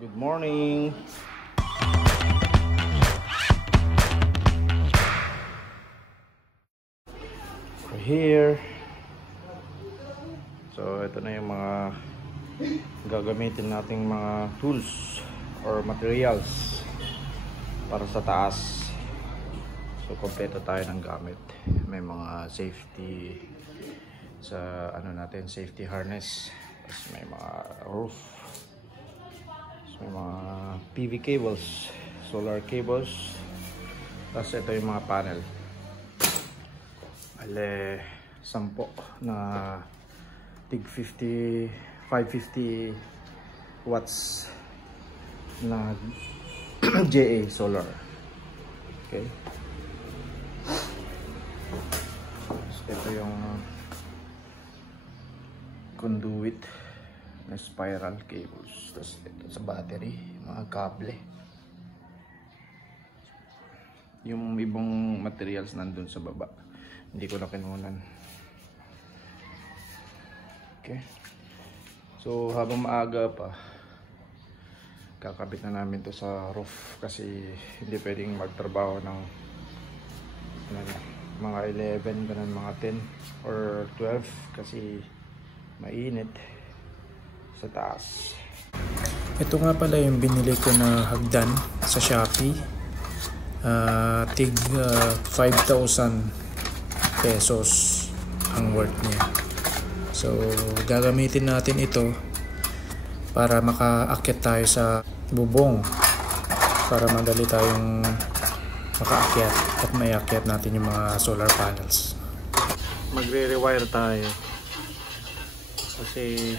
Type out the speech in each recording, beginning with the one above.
Good morning. We're here. So ito na yung mga gagamitin nating mga tools or materials para sa taas. So kompleto tayo ng gamit. May mga safety sa natin, safety harness. Tapos may mga roof. May mga PV cables, solar cables. Tapos ito yung mga panel. Ale 10 na tig 550 watts na JA solar. Okay. So, ito yung conduit na spiral cables. Tapos ito sa battery, mga kable. Yung ibang materials nandun sa baba, hindi ko na kinunan. Okay. So habang maaga pa, kakabit na namin to sa roof kasi hindi pwedeng magtrabaho ng mga 11, ganun, mga 10 or 12 kasi mainit sa taas. Ito nga pala yung binili ko na hagdan sa Shopee. Tig 5,000 pesos ang worth niya. So gagamitin natin ito para makaakyat tayo sa bubong, para madali tayong makaakyat at maiakyat natin yung mga solar panels. Magre-rewire tayo kasi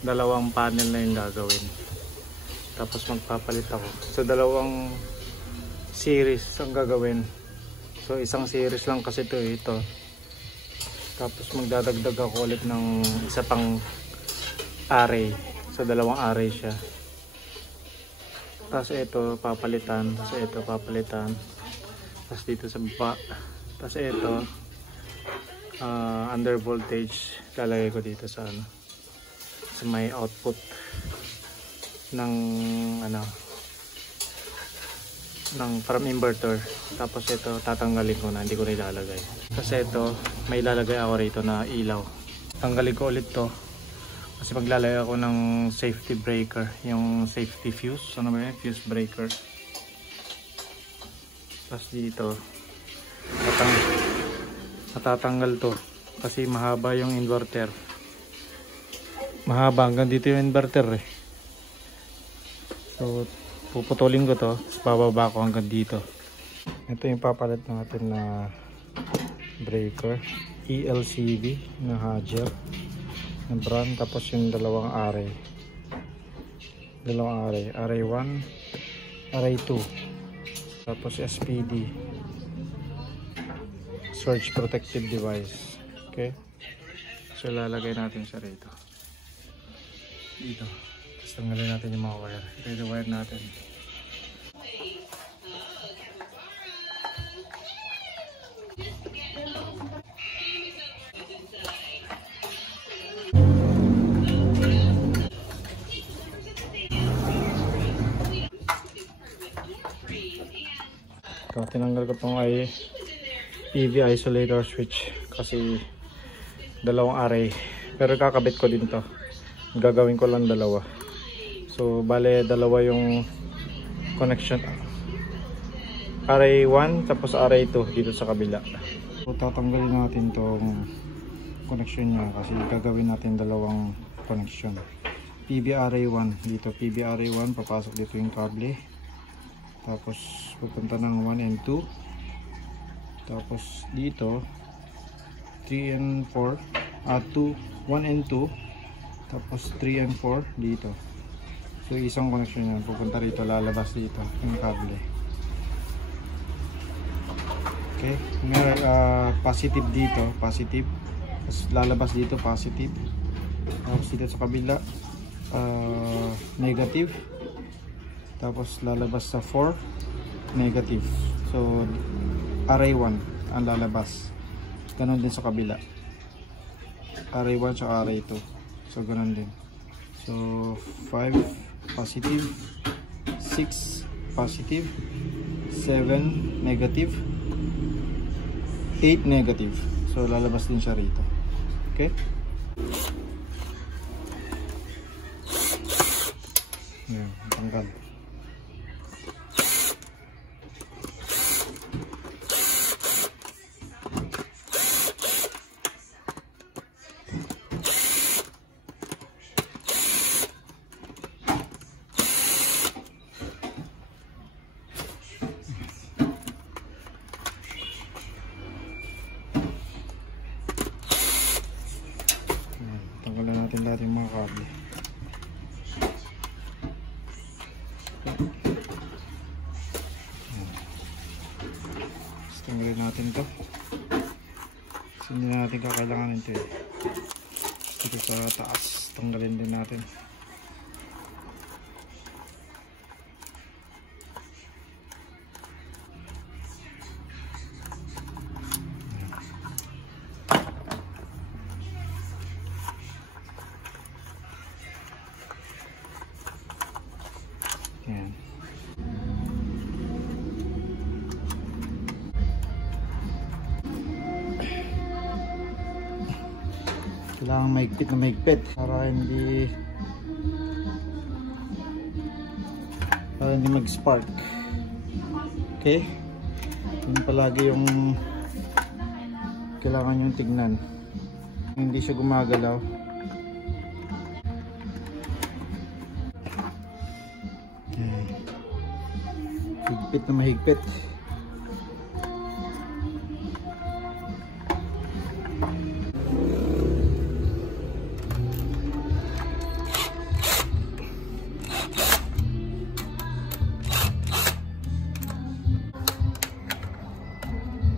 dalawang panel na yung gagawin. Tapos magpapalit ako. So dalawang series ang gagawin. So isang series lang kasi ito. Tapos magdadagdag ako ulit ng isa pang array. So dalawang array siya. Tapos ito papalitan. Tapos ito papalitan. Tapos dito sa baba. Tapos ito under voltage lalagay ko dito sa sa may output ng from inverter. Tapos ito tatanggalin ko na, hindi ko na ilalagay kasi ito may ilalagay ako rito na ilaw. Tanggalin ko ulit to kasi maglalagay ako ng safety breaker, yung safety fuse, fuse breaker. Tapos dito matatanggal to kasi mahaba yung inverter. Mahaba hanggang dito yung inverter eh. So puputulin ko to, bababa ko hanggang dito. Ito yung papalit natin na breaker, ELCV na Hager na brand. Tapos yung dalawang array, array 1, array 2, tapos SPD, surge protective device. Okay, so lalagay natin siya rito, dito. Tapos tanggalin natin yung mga wire. Ito yung wire natin. Ito, tinanggal ko itong PV isolator switch kasi dalawang array. Pero kakabit ko din to. Gagawin ko lang dalawa. So bale dalawa yung connection, array 1 tapos array 2 dito sa kabila. So tatanggalin natin tong connection nya kasi gagawin natin dalawang connection. PV array 1 dito, PV array 1 papasok dito yung kable, tapos pupunta ng 1 and 2, tapos dito 3 and 4, 1 and 2, tapos 3 and 4 dito. So isang connection yan, pupunta rito, lalabas dito yung kable. Okay, may positive dito, positive, tapos lalabas dito positive, tapos dito sa kabila negative, tapos lalabas sa 4 negative. So array 1 ang lalabas, ganun din sa kabila, array 1 sa array 2. So ganun din. So 5 positive, 6 positive, 7 negative, 8 negative. So lalabas din siya rito. Okay? Ayan, tanggal. Tanggalin natin lahat yung mga kable. Tanggalin natin to. Kasi hindi natin kakailanganin ito eh. Dito sa taas, tanggalin din natin. Ayan. Kailangan maigpit na maigpit para hindi mag-spark. Okay? Yun palagi yung kailangan yung tignan. Hindi siya gumagalaw. Higpit na mahigpit.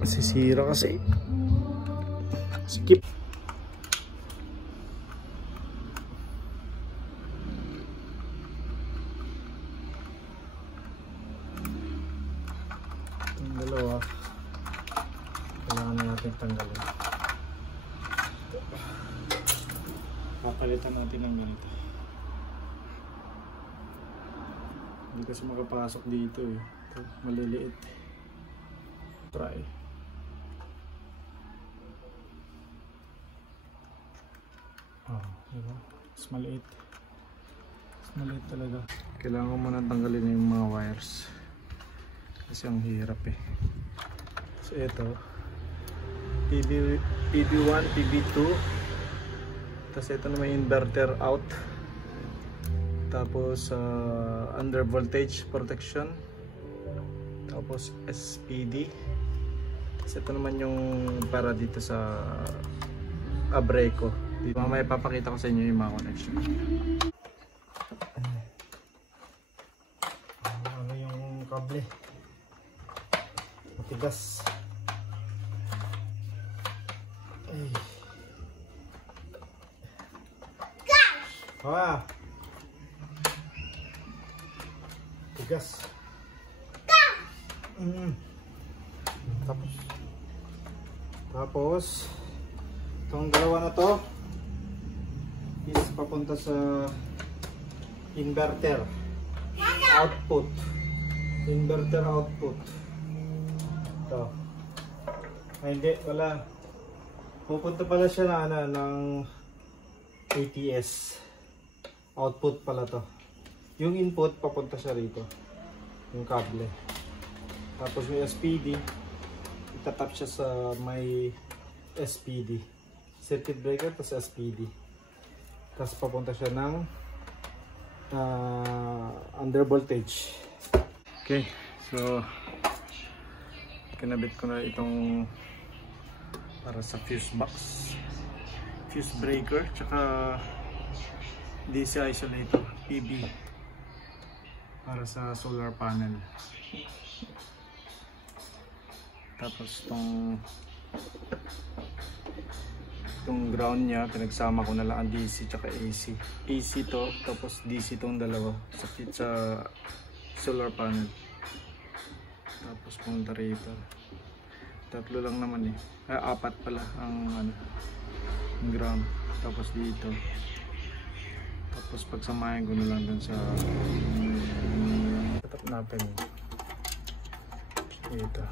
Masisira kasi. Skip. Itong dalawa kailangan na natin tanggalin. Papalitan natin ng ganito. Hindi kasi makapasok dito eh. Ito, maliliit. Try. Diba? Mas maliit. Mas maliit talaga. Kailangan ko muna tanggalin yung mga wires. Kasi ang hirap eh. So ito. PB1, PB2. Tapos ito naman inverter out. Tapos under voltage protection. Tapos SPD. Tapos ito naman yung para dito sa Abreco. Mamaya papakita ko sa inyo yung mga connection. Ano yung kable? Matigas. Ay. Ah. Tigas. Tapos itong dalawa na to is papunta sa inverter output. Inverter output. Ito. Ay, hindi, wala. Pupunta pala siya na ng ATS. Output pala to. Yung input papunta siya rito. Yung kable. Tapos may SPD. Itatap siya sa may SPD. Circuit breaker tapos SPD. Tapos papunta siya ng under voltage. Okay, so kinabit ko na itong para sa fuse box, fuse breaker, tsaka DC isolator PB para sa solar panel. Tapos itong ground niya, pinagsama ko na lang ang DC tsaka AC. AC to, tapos DC tong dalawa sa solar panel. Tapos punta rito. Tatlo lang naman eh. Apat pala ang ground. Tapos dito. Tapos pagsamahin ko na lang dun sa setup natin dito.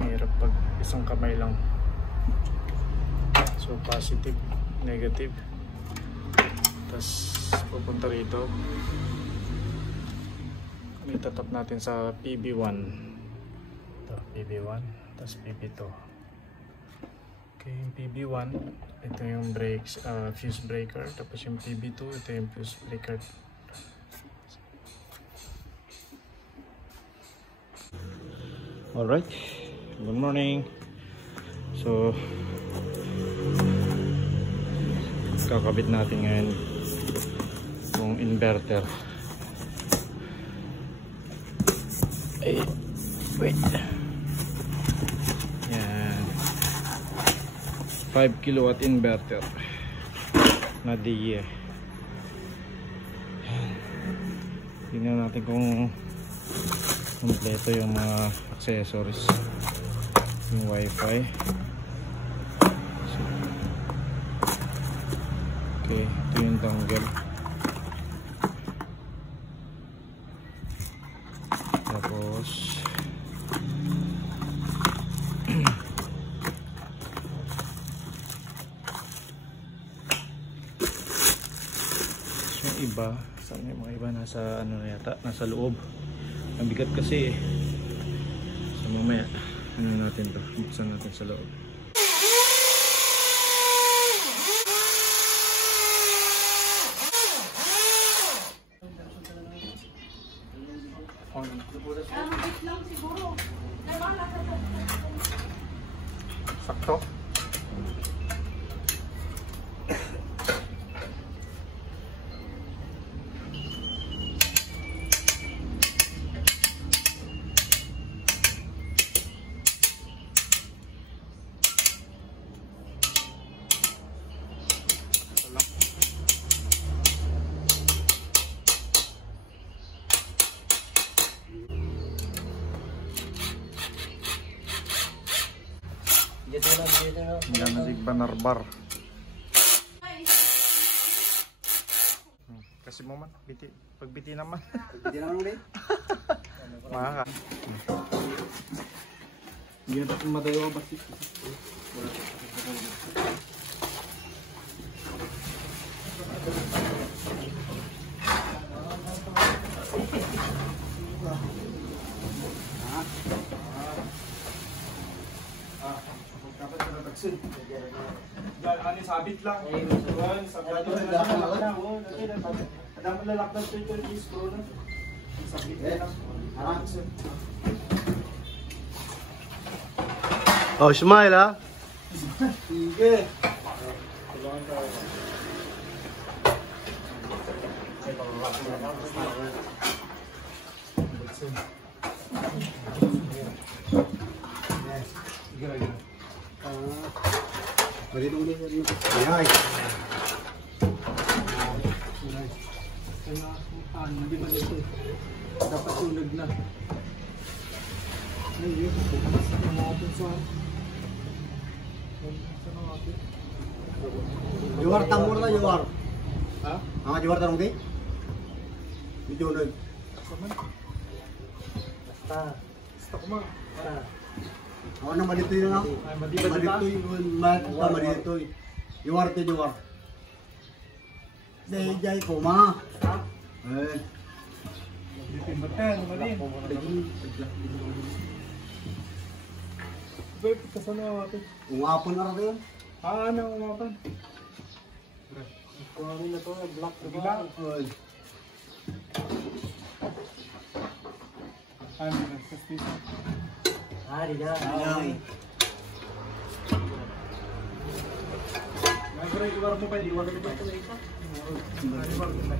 Mahirap pag isang kamay lang. So positive, negative. Tapos pupunta rito. Itatap natin sa PB1. Ito, PB1. Tapos PB2. Okay, yung PB1, ito yung brakes, fuse breaker. Tapos yung PB2, ito yung fuse breaker. Alright, good morning. So kakabit natin ngayon yung inverter. Wait. Yan. 5 kilowatt inverter na DE. Tingnan natin kung kompleto yung mga accessories. Yung wifi. Okay, ito yung dongle. Tapos yung iba, saan yung mga iba nasa ano yata, nasa loob. Ang bigat kasi eh. So mamaya ano natin to, buksan natin sa loob. Sakto. Yan na banarbar. Kasi mo man, pagbiti naman. Pagbiti naman ulit. Maka. Hindi na tayo madayo ba? Ano sabit lang. Sabit lang. Ada malalakdan to ito yung screw na. Sabit lang. Oh, smile ha. Sige. Marito ulit yan. Ay. Hindi ba ito? Dapat sunod na. Ayun. Juar tambur na juar. Ha? Mga juar tarong di? Di junod. Basta ko man. Ako na malito yun ako. Ay, madiba Malito yun. Malito yun. Juar te juar. Dejay ko ma. Eh. Timbaten, malin. Ba't kasano natin? Umapon na rin yun. Ano umapan? Kuhanin na to, black na ba? Ay. Ano na, sastisa. Hari dah. Ay. Nagre iwar mo pa, iwar mo pa ito na isa. Iwar mo pa.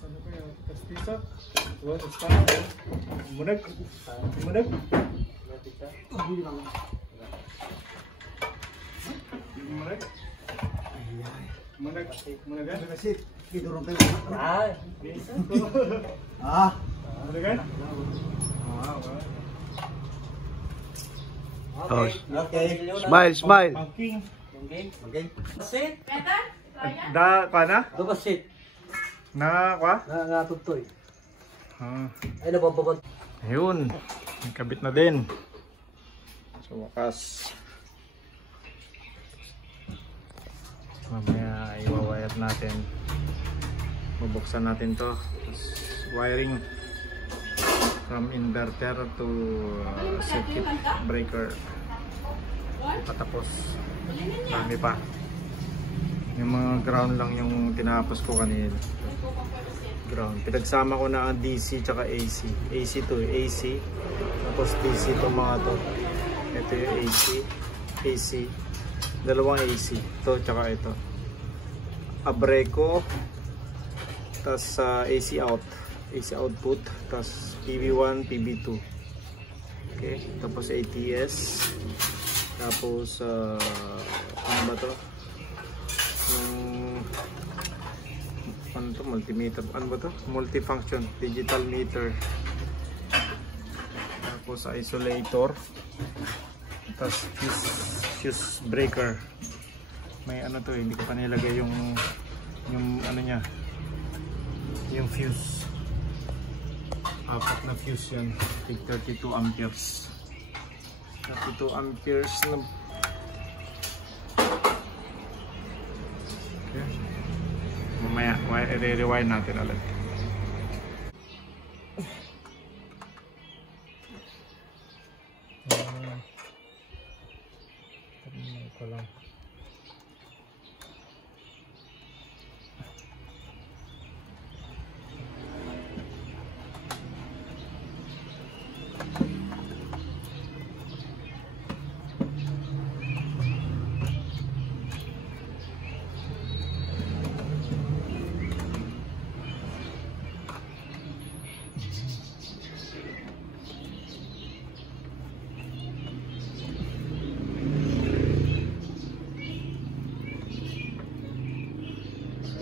Sana pa yun? Sastisa? Wala, sastisa. Munag. Munag. Munag. Munag. Munag. Kasi, kidurong kayo. Ah. Ah. Munag. Ah, wala. Oh, Okay. smile, smile. Pangking. Okay. Sit. Da, ka na? Dumasit. Na, ka? Nangatugtoy. Ah. Ay, nabababag. Ayun. Kabit na din. Sa wakas. Mamaya iwawire natin. Bubuksan natin to. Tapos wiring from inverter to circuit breaker. Patapos. Dami pa. Yung mga ground lang yung tinapos ko kanina. Ground. Pinagsama ko na ang DC tsaka AC. AC to AC. Tapos DC to mga to. Ito yung AC. AC. Dalawang AC. Ito tsaka ito. Abreco. Tapos AC out. AC output. Tapos PB1, PB2. Okay. Tapos ATS. Tapos ano ba to? Ano to? Multimeter. Ano ba to? Multifunction. Digital meter. Tapos isolator. Tapos fuse breaker. May ano to, hindi ko pa nilagay yung ano niya. Yung fuse. Apat na fuse yan. 32 amperes. 32 amperes na. Okay. Mamaya, i-rewind natin ulit. Ito lang.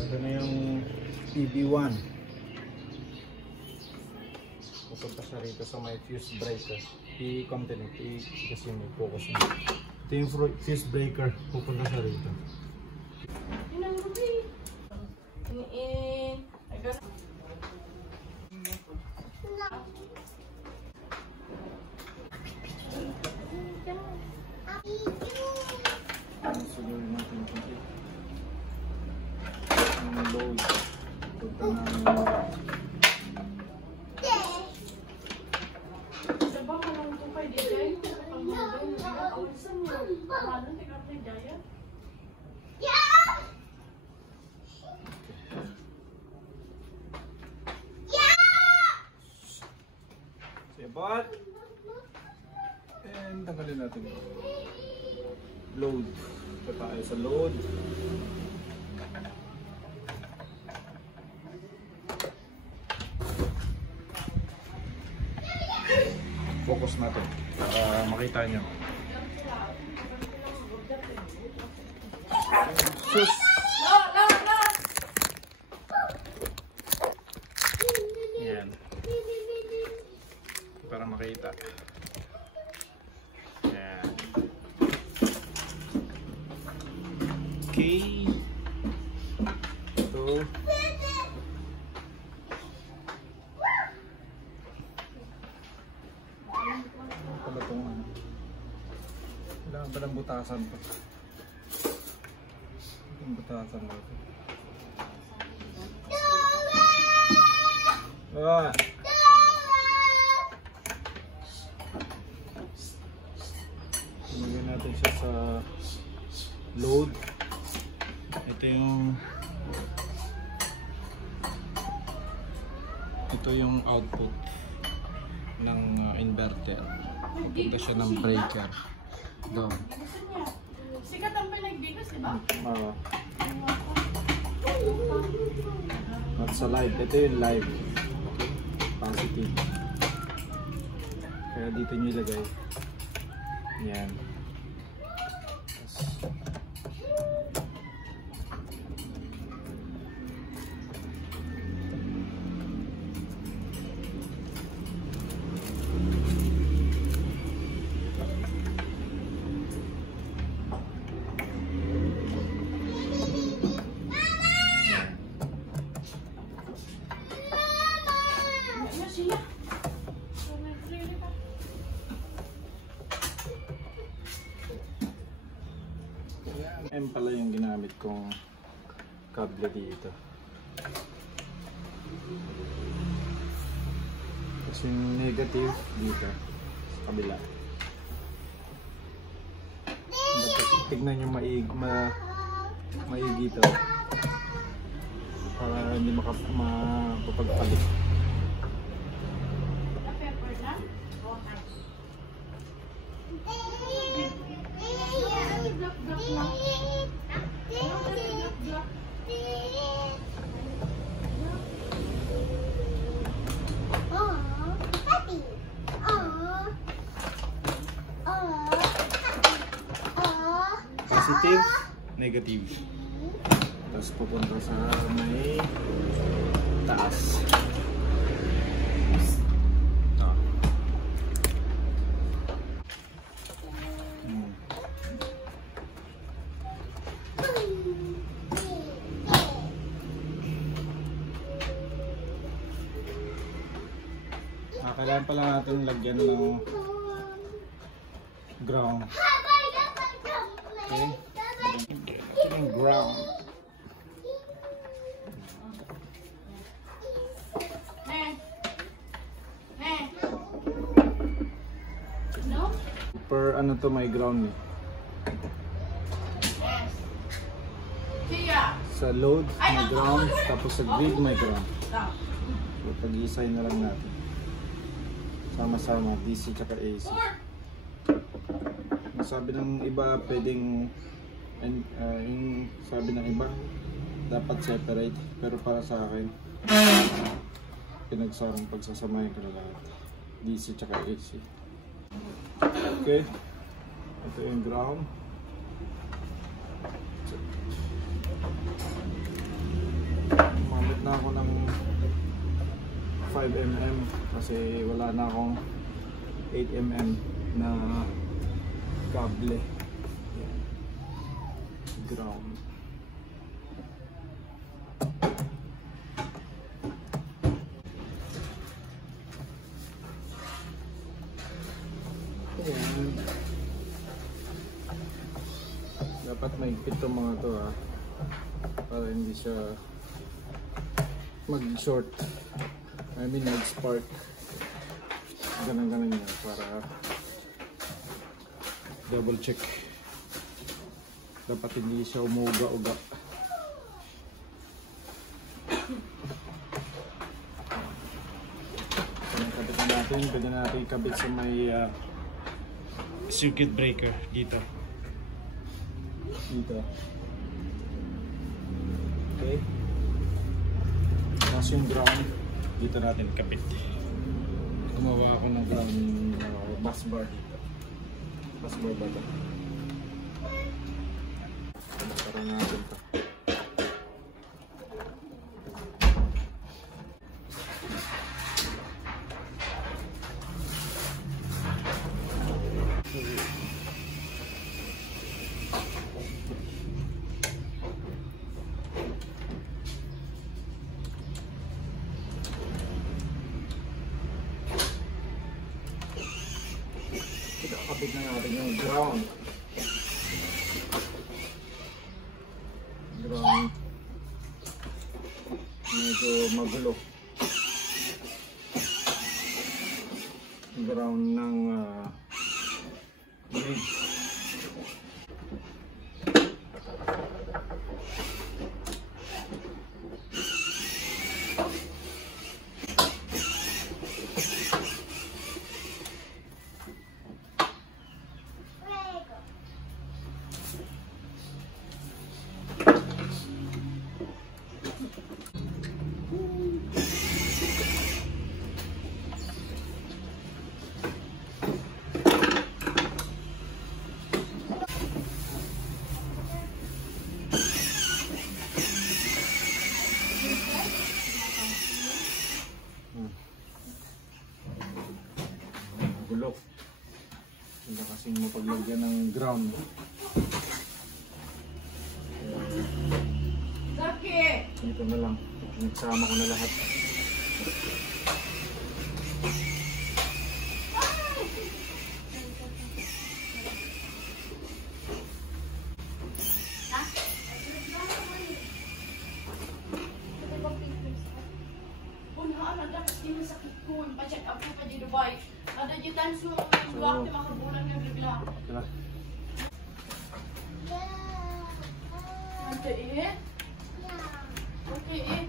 Ito na yung PB1. Pupunta siya rito sa may fuse breaker. I-continue. Kasi may focus na. Ito yung fuse breaker. Pupunta siya rito. Sugurin natin ito. Ang load. Punta na Sebat. And tanggalin natin load. Ito tayo sa load. Focus natin para makita nyo. Sus! Yan. Para makita. Yan. Okay. Ito. Pala itong ano. Kailangan pa ng butasan pa. Itong butasan ba ito? Ah! Lagyan natin siya sa load. Ito yung output ng inverter. Pupunta siya ng breaker. Doon. Sikat ang pinagbigas, di ba? At sa live. Ito yung live. Positive. Kaya dito nyo ilagay. Yan. Ayan pala yung ginamit kong kable dito. Kasi yung negative dito sa kabila. Dapat tignan yung maigi to para hindi makapagpalit. Na-pepper na? Block lang. Block. Positive, negative. Tapos pupunta sa may taas. Kailangan pala natin lagyan ng ground. Okay? Lagyan ng ground. No? Per ano to may ground eh. Yes. Tia. Sa load may ground, tapos sa grid may ground. Stop. So pag-iisay na lang natin. Sama-sama, DC tsaka AC. Sabi ng iba, pwedeng yung sabi ng iba, dapat separate. Pero para sa akin, pagsasamahin ko na lahat. DC tsaka AC. Okay. Ito yung ground. Mamit na ako ng 5mm kasi wala na akong 8mm na kable. Yan. Ground. Yan. Dapat maigpit itong mga to ha, para hindi siya mag-short. I mean, mag-spark. Ganun-ganun yan para double check. Dapat hindi siya umuga-uga. Kabit na natin. Pwede natin ikabit sa may circuit breaker dito. Dito. Okay. Tapos yung ground dito natin kapit. Gumawa ako ng ground bus bar dito. Bus bar ba ito? Parang natin ito. Kapit na natin yung ground. Ground. Medyo magulo. Ground ng grid. Gulo. Hindi kasing mapaglagyan ng ground. Bakit? Dito na lang. Nagsama ko na lahat. times mo nag-block, di makabulang yung bigla. Diba? Okay, eh? Okay, eh?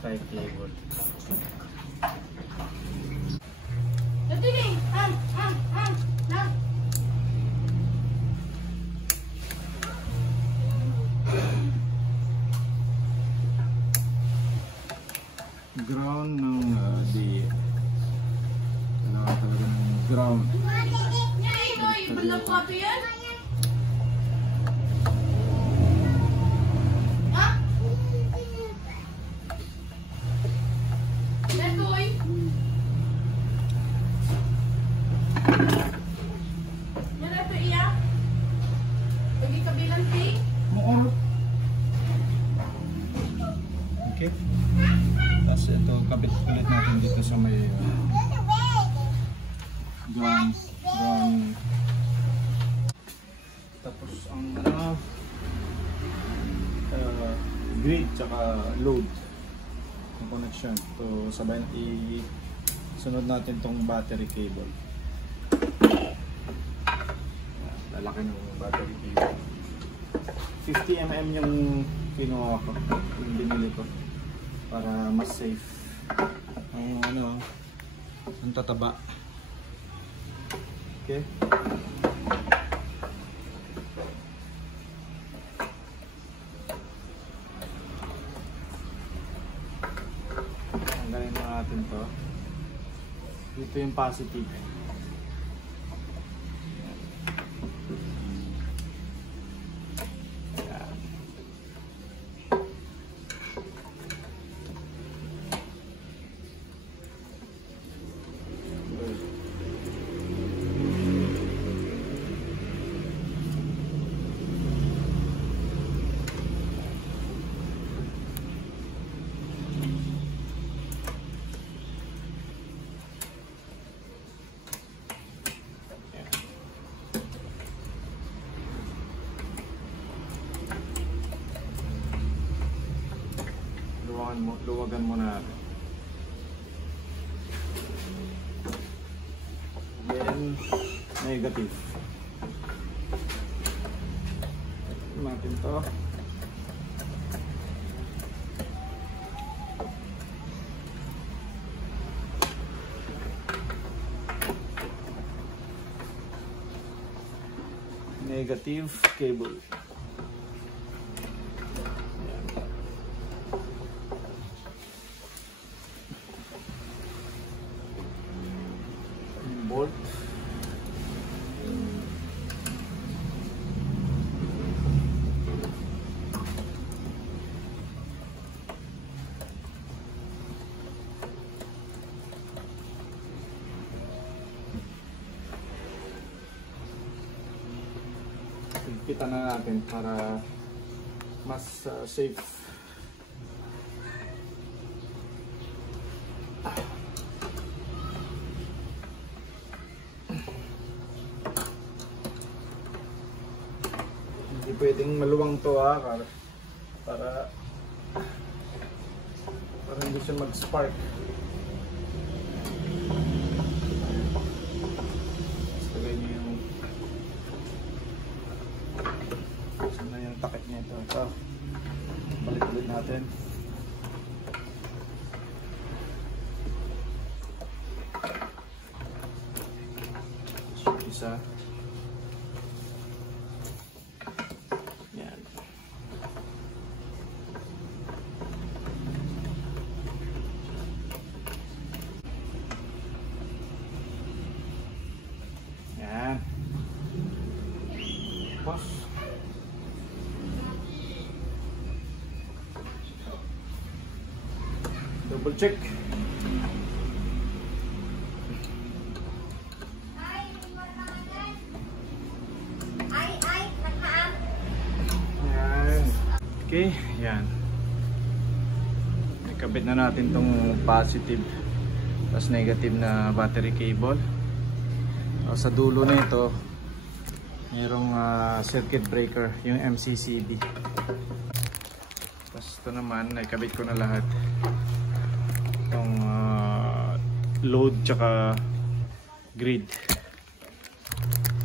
Type cable. Natiling! Ham! Ground ng kailangan talaga ng ground. Ngayon mo, ibalang copy yan? Ha? Netoy? Yan ito iya? Lagi kabilang ting? Okay. Tapos ito, kabit ulit natin dito sa may ground. Tapos ang grid tsaka load ng connection. So sabay sunod natin tong battery cable. Lalaki ng battery cable. 50 mm yung kinuha ko, yung binili ko para mas safe. Ang ang tataba. Okay. Tanggalin na natin to. Dito yung positive. Luwagan mo na. Then negative. Natin to. Negative cable. Bolt. Pigpitan na natin para mas safe. Hindi pwedeng maluwang to para hindi siya mag-spark. Lagay niyo yung saan na yung takip nito. Ito, balik ulit natin. So, isa. Double check. Yan. Okay, yan. Ikabit na natin tong positive tapos negative na battery cable. Sa dulo na ito mayroong circuit breaker, yung MCCB. Tapos ito naman, naikabit ko na lahat itong load tsaka grid.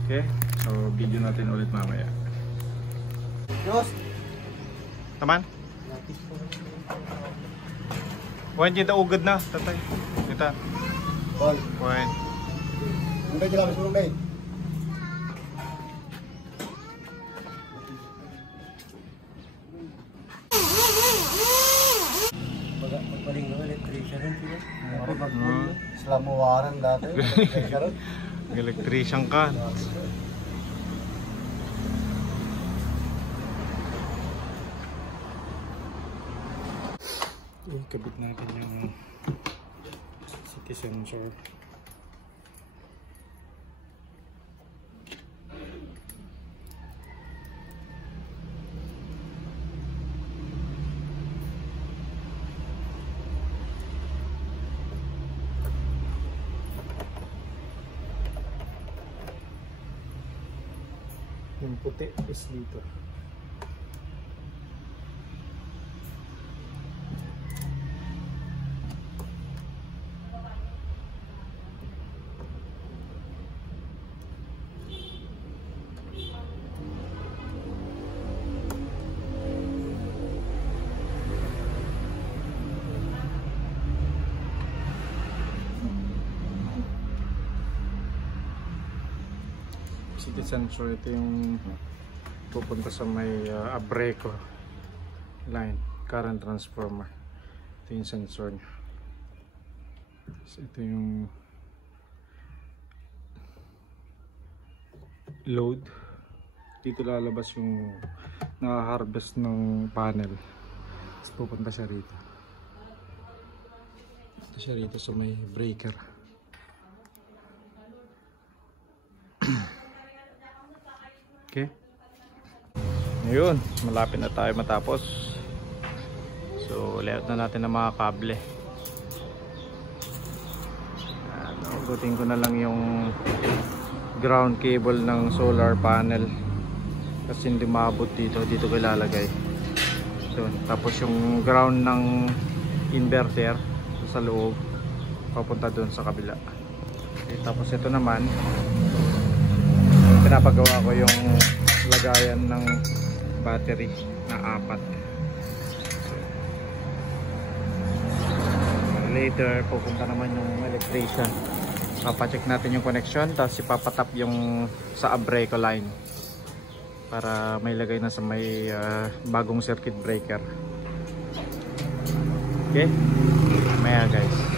Okay, so video natin ulit mamaya. Diyos! Taman? Wan dyan ugad na, tatay. Kita. Bol, Wan. ang kayo lang, surong kayo. Pagpaling ng electrician rin sila. Islamuwaran dati, electrician rin. Electrician ka. Kabit natin yung city sensor. Yung puti is dito. City sensor, ito yung pupunta sa may Abreco line, current transformer. Ito yung sensor nya. So, ito yung load. Dito lalabas yung naka-harvest ng panel. Tapos pupunta siya rito. Ito siya rito sa may breaker. Okay. Ayun, malapit na tayo matapos. So, layout na natin ng mga kable. Ugutin ko na lang yung ground cable ng solar panel. Kasi hindi maabot dito ko ilalagay. So, tapos yung ground ng inverter sa loob, papunta doon sa kabila. Okay, tapos ito naman, pinapagawa ko yung lagayan ng battery na 4. So, later pupunta naman yung electrician, papacheck natin yung connection, tapos ipapatap yung sa Abreco line para may lagay na sa may bagong circuit breaker. Okay, maya guys.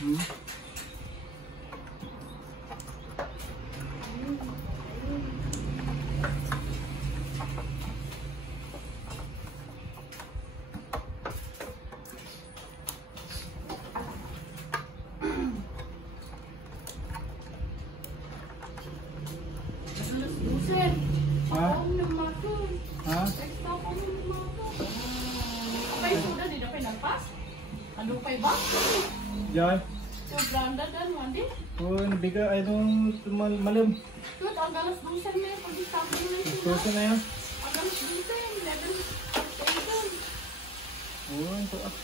Buset. Ha? Ako ng mato. Ha? Extra ako ng mato. Kay sudah di dapat nagpas? Ano pa ba? Diyan. So branda dan mandi. Oh, nabiga. I don't malam. Tut ang galas buset may pagkakapin na ito. Gusto na yan. Ang galas buset. Level. Oh, ito ah.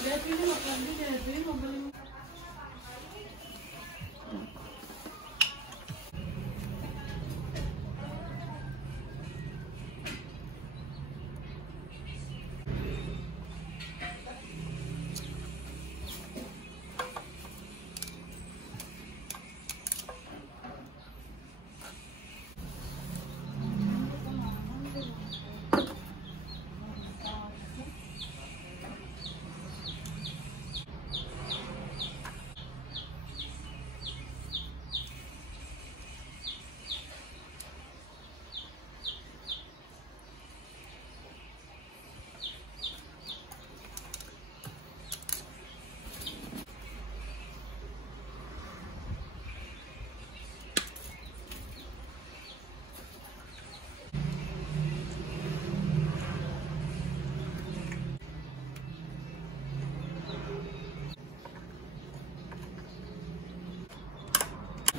Level na mapandi. Level magaling.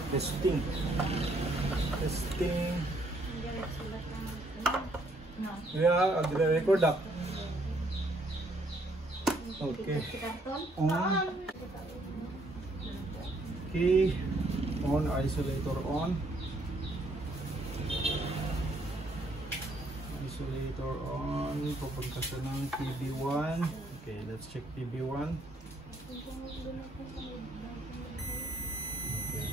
Testing. Testing. No. Yeah, agre-record up. Okay. On. Key. On. Isolator on. Isolator on. Pupunta siya ng PB1. Okay, let's check PB1. Okay.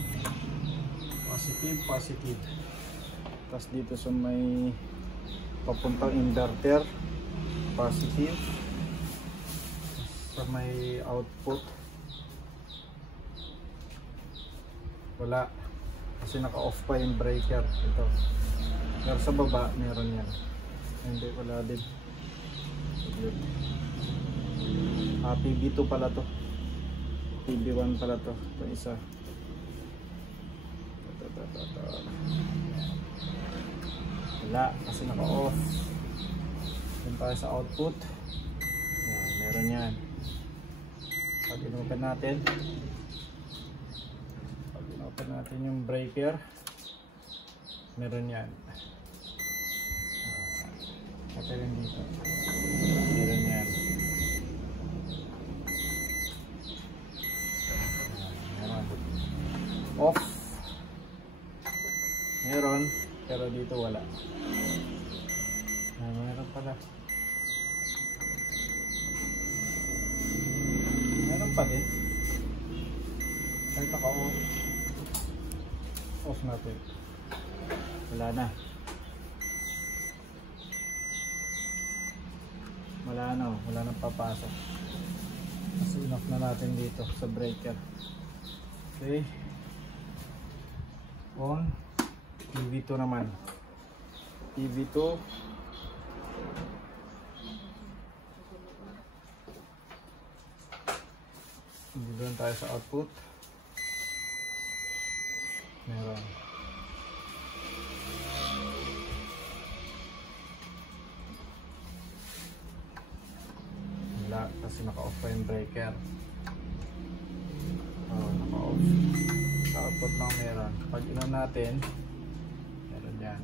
Positive, positive. Tapos dito sa may papuntang inverter, positive. Sa may output, wala. Kasi naka-off pa yung breaker. Ito. Pero sa baba, meron yan. Hindi, wala din. PB2 pala to. PB1 pala to. Ito isa. Wala, kasi naka-off. Doon tayo sa output. Yan, meron yan. Pag inopen natin, yung breaker, meron yan. Kapag rin dito, meron yan. Meron. Off. Meron, pero dito wala. Meron pala. Meron pa din. Kahit naka-off. Off natin. Wala na. Wala nang papasok. Kasi inoff na natin dito sa breaker. Okay. On. PB2 naman. PB2. Doon tayo sa output. Meron. Wala kasi naka-off pa yung breaker. Naka-off. Sa output lang meron. Pag inon natin, meron yan.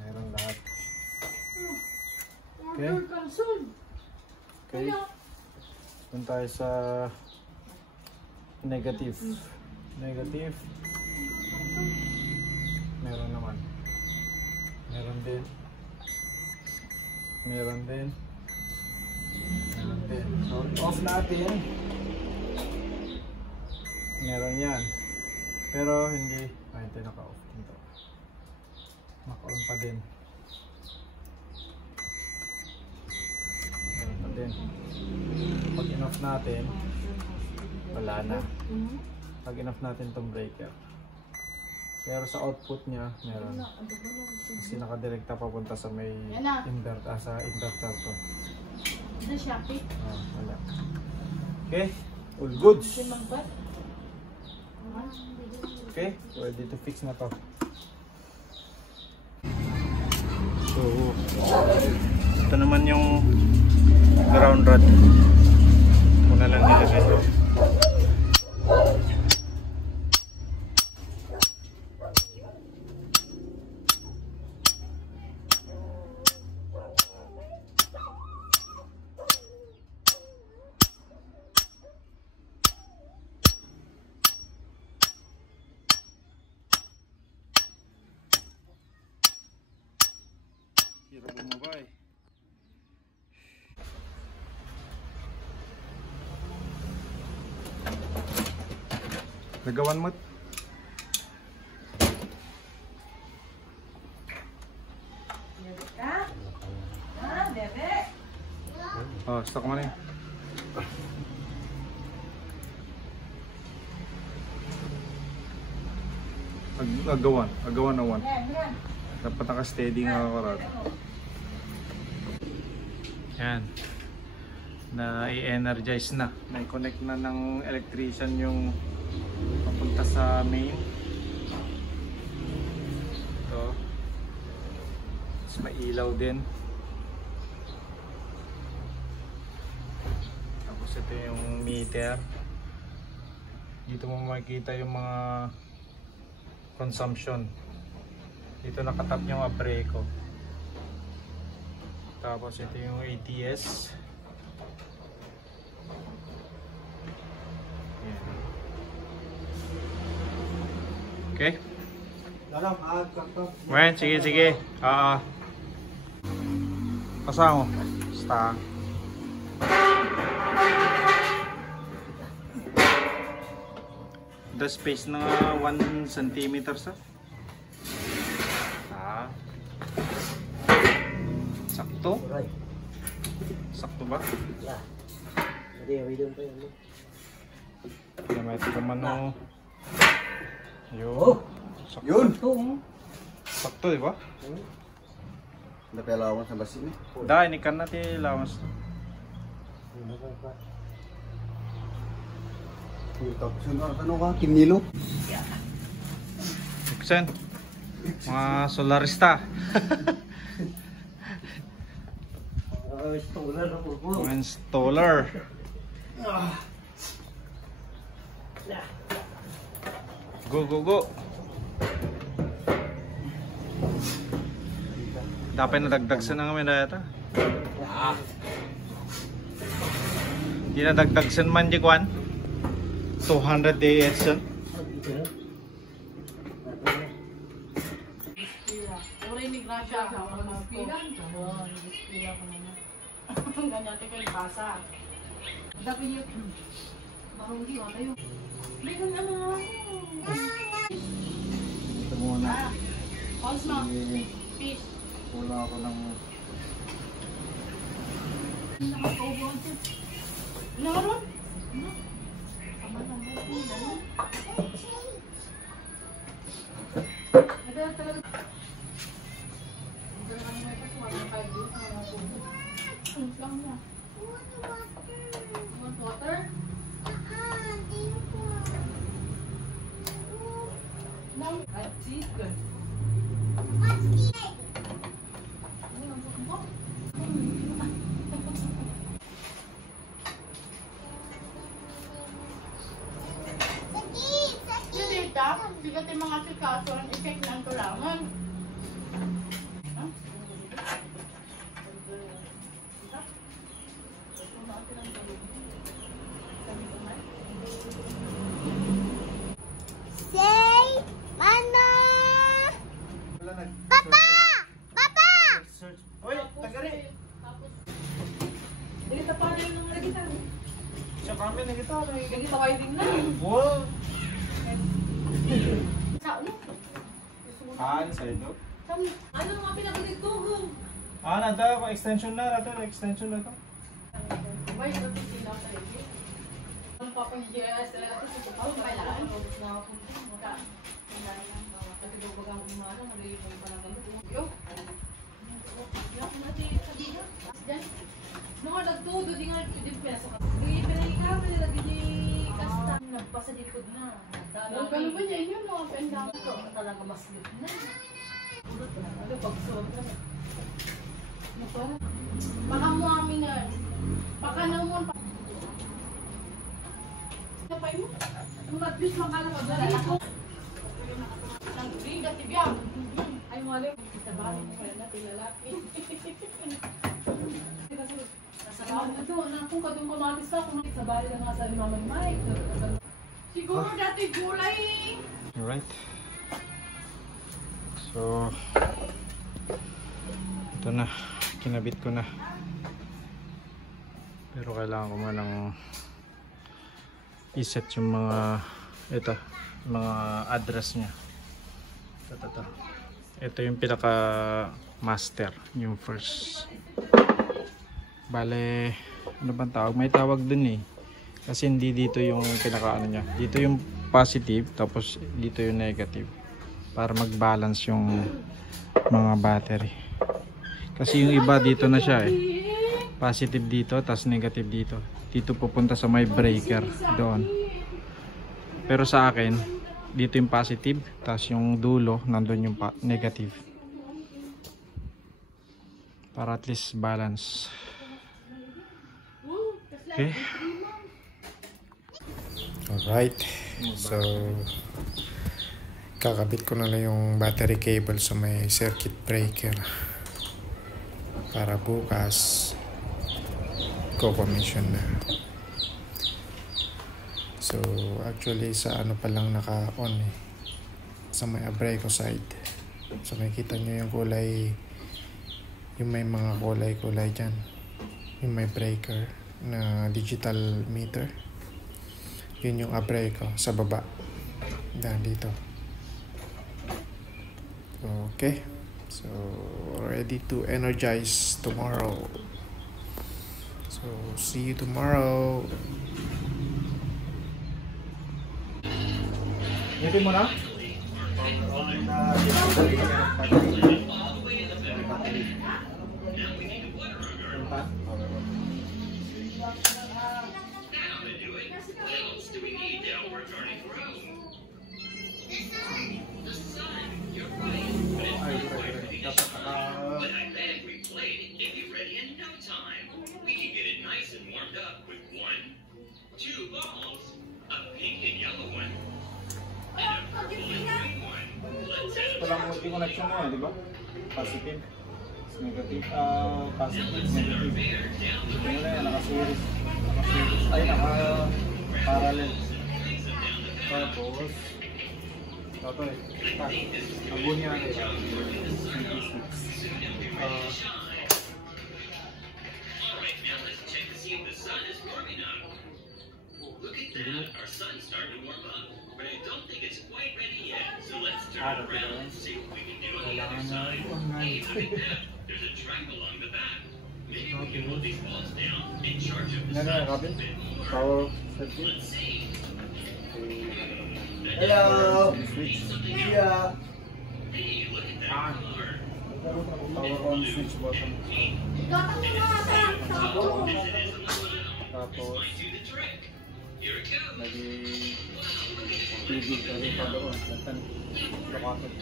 Meron lahat. Okay. Okay. Doon tayo sa negative. Negative. Meron naman. Meron din. Meron din. Meron din. So, off natin. Meron yan. Pero hindi. Ay, ito naka-off. Ito. Naka-on pa din. Ayan pa din. Pag in-off natin, wala na. Pag in-off natin itong breaker. Pero sa output niya, meron. Kasi nakadirekta papunta sa may inverter, sa inverter to. Sa Shopee. Wala. Okay, all goods. Okay, ready to fix na to. So, ito naman yung ground rod. Muna lang nilagay ito. Hirap bumaba eh. Nagawan mo? Oh, stock mo na yun. Agawan na one. Dapat naka-steady nga karat. Yan. Na i-energize na. Na-connect na ng electrician yung papunta sa main. Ito. Tapos may ilaw din. Tapos ito yung meter. Dito mo makikita yung mga consumption. Dito nakatap yung abreko. Tapos ito yung ATS. Yan. Okay? Well, sige. Pasang mo. Basta. The space na 1 cm sa. Sakto? Sakto ba? May ito man o. Yun. Sakto, di ba? Napelawan sa basin eh. Dahil inikan natin lawas. Tapos yun ano ka? Kimnilo? Buksan. Mga solarista. Mga installer. Go. Dapat nadagdagsan na kami na yata. Hindi nadagdagsan man di kwan. 200 AH yan. Uri ni Gracia. Ganyan natin kayo basa. Dapat niyo. Marungi wala yun. May ganyan na. Ito muna. Calls mo. Peace. Wala ako ng... Naroon? Water? No. Chicken. Bigat yung mga sikaso ang effect ng tulangan. Say, Mama! Papa! Papa! Oy, tagari! Dito pa rin yung nagita. Siya kami na kita. Nagita kayo din na. Wow! Sa ulo? Sa ito? Ano nga pinagdugtong? Nada, extension na to. May ito sila sa iyo. Ano pa pang yes? Ano ba kailangan? Mga nagtudo, di nga peso ka. Di pinahika, pinilagay di kasta. Nagpasa di likod na. Ganun ba niya yun? Mga pendang ko. Talaga mas lit na. Ano, pagsuot na. Pakamuami na. Pakanamuan pa. Kapay mo? Ang matbis makalang magdala ako. Ang bigat, tibiyang. Ay, mali. Kita ba? Kaya natin lalaki. Nasabahan na doon. Kung kadong kamatis ako, sa bali na nga sa Mamay Mike. Siguro dati gulay. Alright. So, ito na. Kinabit ko na. Pero kailangan ko manang iset yung mga mga address niya. Ito yung pinaka master, yung first. Bale, ano bang tawag? May tawag dun eh. Kasi hindi dito yung pinaka ano niya. Dito yung positive, tapos dito yung negative. Para mag-balance yung mga battery. Kasi yung iba dito na siya eh. Positive dito, tapos negative dito. Dito pupunta sa may breaker doon. Pero sa akin, dito yung positive, tapos yung dulo, nandun yung negative. Para at least balance. Okay. Alright. So, kakabit ko na lang yung battery cable sa may circuit breaker. Para bukas co-commission na. So actually sa ano pa lang naka-on eh, sa may Abrego side. So makikita nyo yung kulay, yung may mga kulay dyan, yung may breaker na digital meter, yun yung Abrego sa baba. Dan dito. Okay, so ready to energize tomorrow. So see you tomorrow. Ready mo na? Ito lang yung connection mo yan, di ba? Positive, negative, positive, negative. Ito na yan, naka-series. Ay, naka-parallel. Tapos, ito eh, ago niya eh. Look at that, our sun's starting to warm up, but I don't think it's quite ready yet. So let's turn it around and see what we can do on the other side. Hey, look at that. There's a track along the back. Maybe we can hold these balls down and charge up the sun a bit more. Power Let's see. Hello. Yeah. Hey, look at that car. power on switch button. Gatang mo na sa Tapos, Might do the trick. Here it goes. nag-tubig kami pa doon. Lokapit.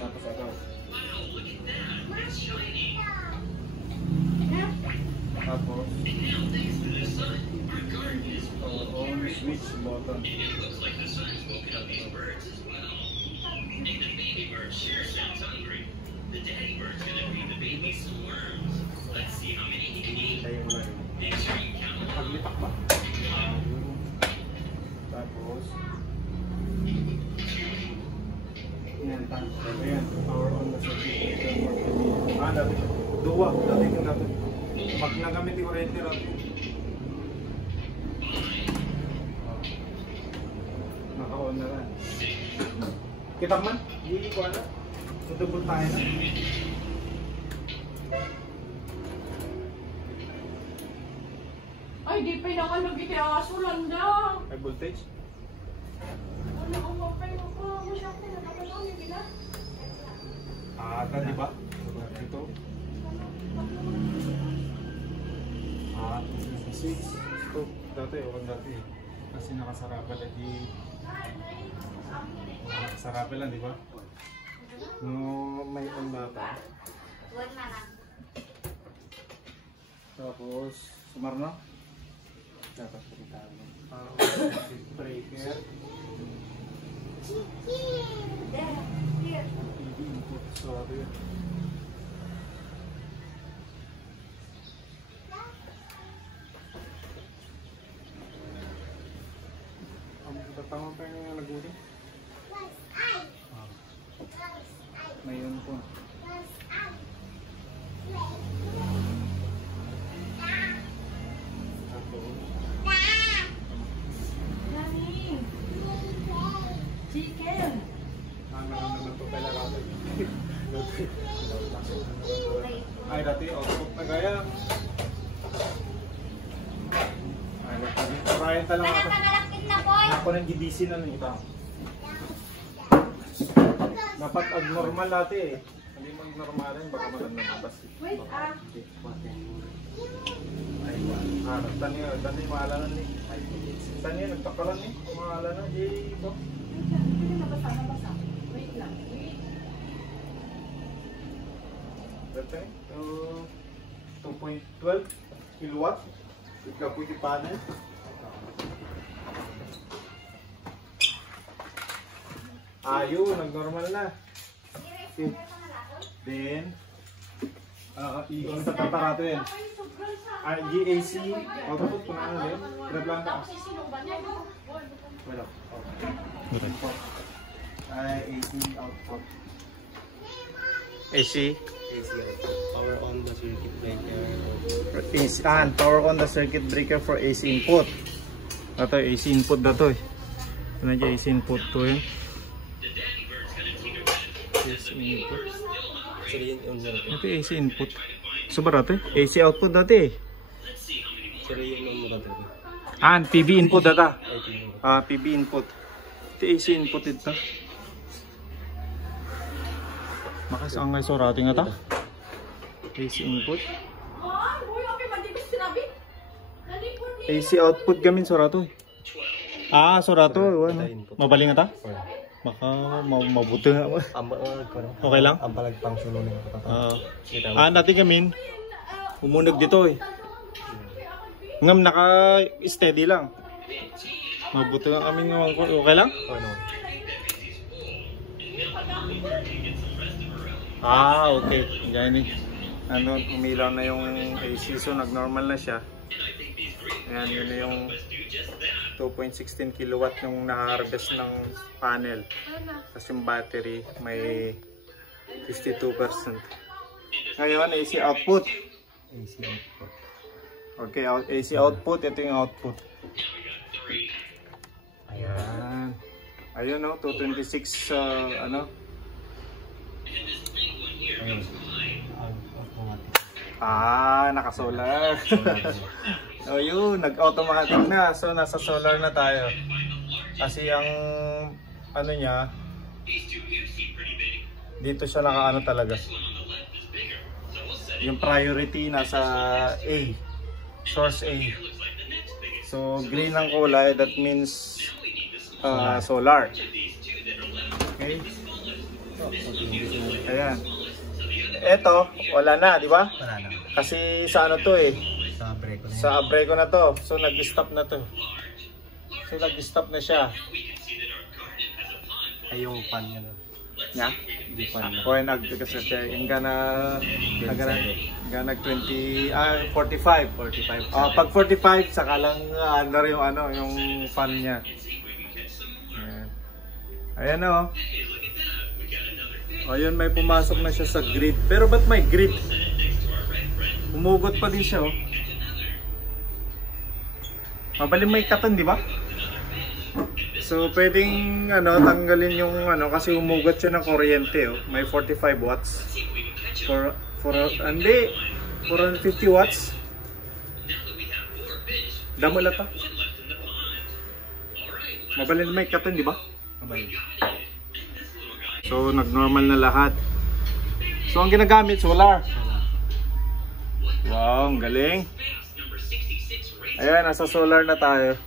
Tapos ito. Wow, look at that. It's shiny. Tapos, And now, thanks to the sun, our garden is full of on switch button. And it looks like the sun's woken up these birds as well. And the baby bird sure sounds hungry. The daddy bird's gonna feed the baby some worms. Let's see how many he can eat. Kaya mo lang. Make sure you count them. Paglipak ba? Tapos, yan, ayan, power on na sa switch. Dapat, duwa, dati ko natin. Pag nagamit yung kurente natin. Naka-on na lang. Kita man? Hindi ko alam. Double tayo na. Ay, di pa naman nag-iasa lang na. High voltage? Ano ang mapay mo ko? Masyak na nakapasok yung bila. Di ba? Ito. 26. Ito, dati, dati. Kasi nakasarapal lagi. Nakasarapal lang, di ba? No, may bata. Tapos, sumarno? Dapat pagkitahan mo. Breaker. TV input. Sorry. Tatama pa yung nag-uri? Mayroon po. Nani? Chicken. Naman po pala natin. Ay, dati output na gaya. Ay, nagpapita lang ako. Ako ng GBC na nung ito. Dapat abnormal dati eh. Hindi mo normal rin, baka malabas. Wait, Tani maalanan ni. Tani nagtakalan ni. Maalanan dito. Nabasa. Wait lang. Dati, 2.12 kilowatt. Ika pwede panel. Ayun, nag-normal na. Then, iyon sa tatarato yun. GAC, output po na ano yun. Grab ka. Wala. Ay, AC output. AC? AC output. Power on the circuit breaker. Power on the circuit breaker for AC input. Ito, AC input na to eh. Ano dyan, AC input to yun. AC input. Ito AC input. So ba dati? AC output dati eh. PB input data. PB input. Ito AC input ito. Makas ang ngay sorati nga ta. AC input. AC output gamin sorato eh. Sorato. Mabaling nga ta? Baka mabuti nga. Okay lang? Ang palagpang sulo nila. Dati gamin umunog dito eh. Ngam naka-steady lang. Mabuti nga kami nga. Okay lang? Okay. Ganyan eh. Umilaw na yung AC, so nag-normal na siya. Ayan, yun na yung 2.16 kilowatt yung na-harvest ng panel. Tapos yung battery may 52%. Ngayon, AC output. Okay, AC output. Ito yung output. Ayan. Ayun no, 226 naka-solar. So yun, nag-automatic na. So nasa solar na tayo. Kasi ang niya dito siya naka talaga. Yung priority nasa A. Source A. So green ang kulay, that means solar. Okay? Ayan. Eto, wala na, di ba? Wala na. Kasi sa to eh. Sa Abreco na to. So nag-stop na to. So nag-stop na siya. Ay yung pan niya na. Nya? Hindi pan na. O nag-kasi yung nag 20 45. Pag 45 saka lang yung fan niya. Ayan o. Ayun, may pumasok na siya sa grid. Pero ba't may grid? Umugot pa din siya, oh. Mabaling may katan, di ba? So pwedeng tanggalin yung kasi umugat siya ng kuryente, oh. May 45 watts. For 450 watts. Damo lang to. Mabalin may katon, di ba? Mabalin. So nag-normal na lahat. So ang ginagamit solar. Wow, ang galing. Ayan, nasa solar na tayo.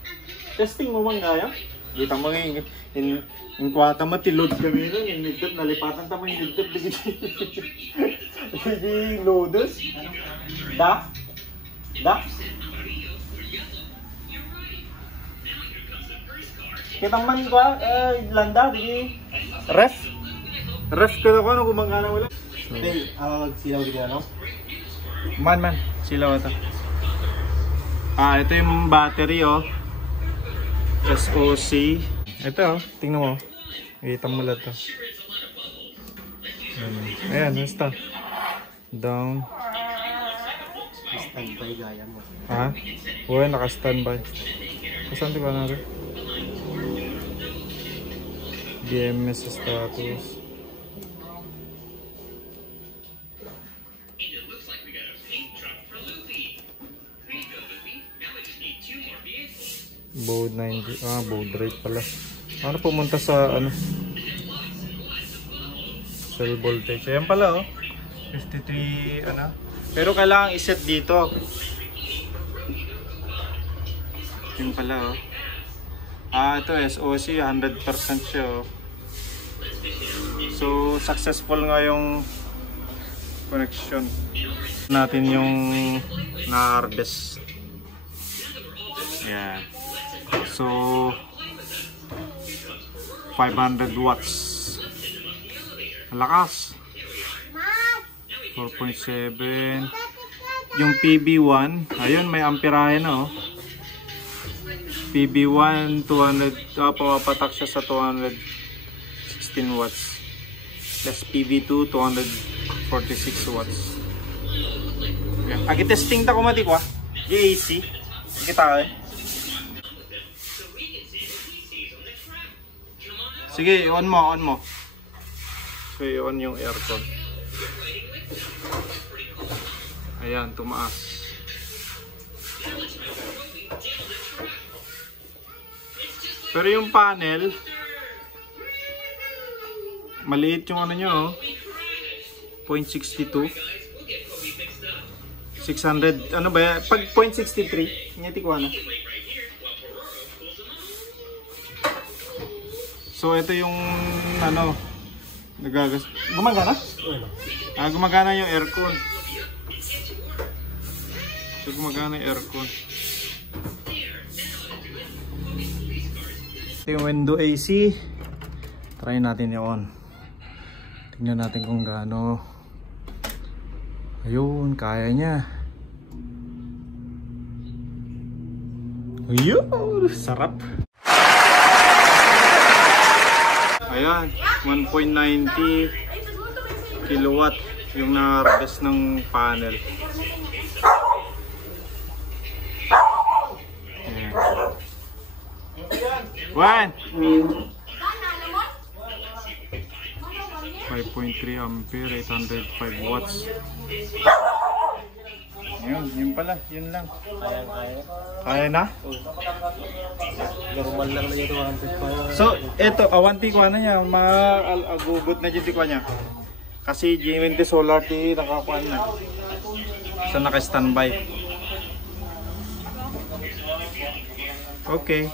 Testing mo man kaya? Kita mo nga in kwata mo, tilod kami nun. Yung nagdap, nalipatan tamo yung nagdap. Yung loaders. Da? Kita man ko, landa, di ref ka na ko, gumagana wala. Hey, silaw dito, Man, silaw ito. Ito yung battery, oh. SOC. Ito, tingnan mo. Kita mo lang ito. Ayan, basta. Down. Standby gaya mo. Ha? Uy, naka-standby. Kasan di ba natin? DMS status. Baud 90. Baud rate pala. Pumunta sa cell voltage. Ayan pala, oh. 53 Pero kailangan iset dito. Yun pala, oh. Ito SOC 100% siya, oh. So successful nga yung connection natin, yung na-harvest. Yeah. So 500 watts. Lakas. 4.7. Yung PB1, ayun, may amperahe na, oh. PB1 200, pumapatak siya sa 216 watts. Plus PB2 246 watts. Yan. Agi testing ta ko mati ko, AC. Kita Sige, on mo. So, on yung aircon. Ayan, tumaas. Pero yung panel, maliit yung nyo, 0.62. 600, ba yan? Pag 0.63, ngiti ko So ito yung gumagana? Gumagana yung aircon. So gumagana yung aircon. Ito yung window AC. Try natin i-on. Tingnan natin kung gaano. Ayun, kaya niya. Ayun, sarap. Ayan, 1.90 kilowatt yung na-harvest ng panel. Ayan. 5.3 ampere, 805 watts. Yun pala, yun lang. Kaya na? Normal lang na ito. So, ito, awanti ko niya, mag-agugot na dyan ko niya. Kasi GMNT Solar di nakakuan na. So, naka-standby. Okay.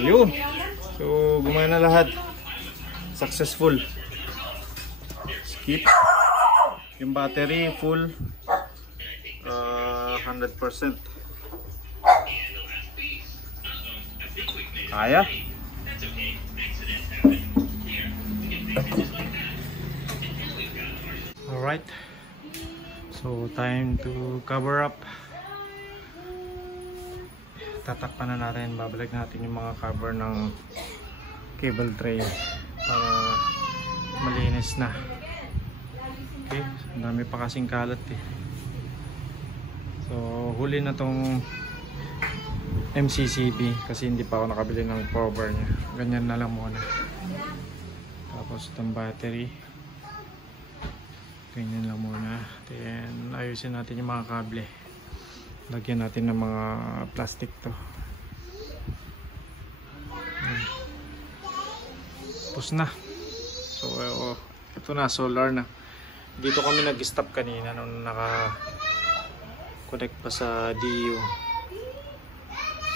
Ayun. So, gumana lahat. Successful. Skip. Yung battery full 100%. Kaya. Alright. So time to cover up. Tatakpan na natin. Babalik natin yung mga cover ng cable tray para malinis na. Okay, ang dami pa kasing kalat eh. So huli na tong MCCB kasi hindi pa ako nakabili ng power niya. Ganyan na lang muna. Tapos itong battery, ganyan lang muna. Then ayusin natin yung mga kable. Lagyan natin ng mga plastic to. Tapos na. So ito na, solar na. Dito kami nag-stop kanina nung naka-connect pa sa DU.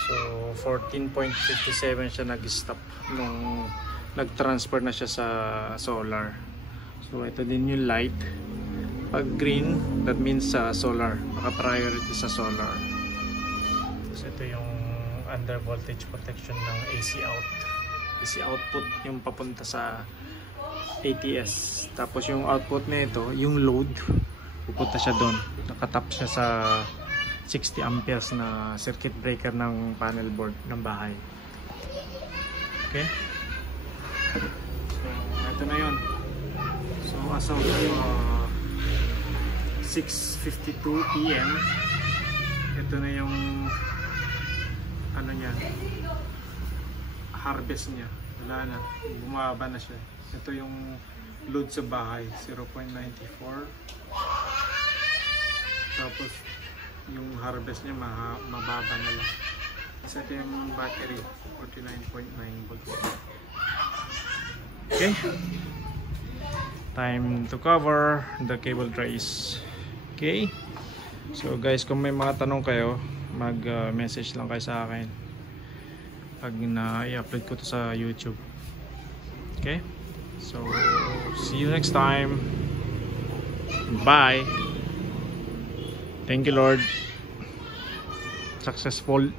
So 14.57 siya nag-stop nung nag-transfer na siya sa solar. So ito din yung light. Pag green, that means solar. Naka-priority sa solar. So ito yung under voltage protection ng AC out. AC output yung papunta sa ATS. Tapos yung output na ito, yung load, pupunta siya doon. Nakatap siya sa 60 amperes na circuit breaker ng panel board ng bahay. Okay? So, ito na yun. So, as of 6:52 PM, ito na yung ano niya, harvest niya. Wala na. Bumaba na siya. Ito yung load sa bahay, 0.94. Tapos yung harvest niya mababa na lang. Kasi ito yung battery, 49.9 volts. Okay. Time to cover the cable trays. Okay. So guys, kung may mga tanong kayo, mag-message lang kayo sa akin pag na-i-upload ko to sa YouTube. Okay? So, see you next time. Bye. Thank you, Lord. Successful.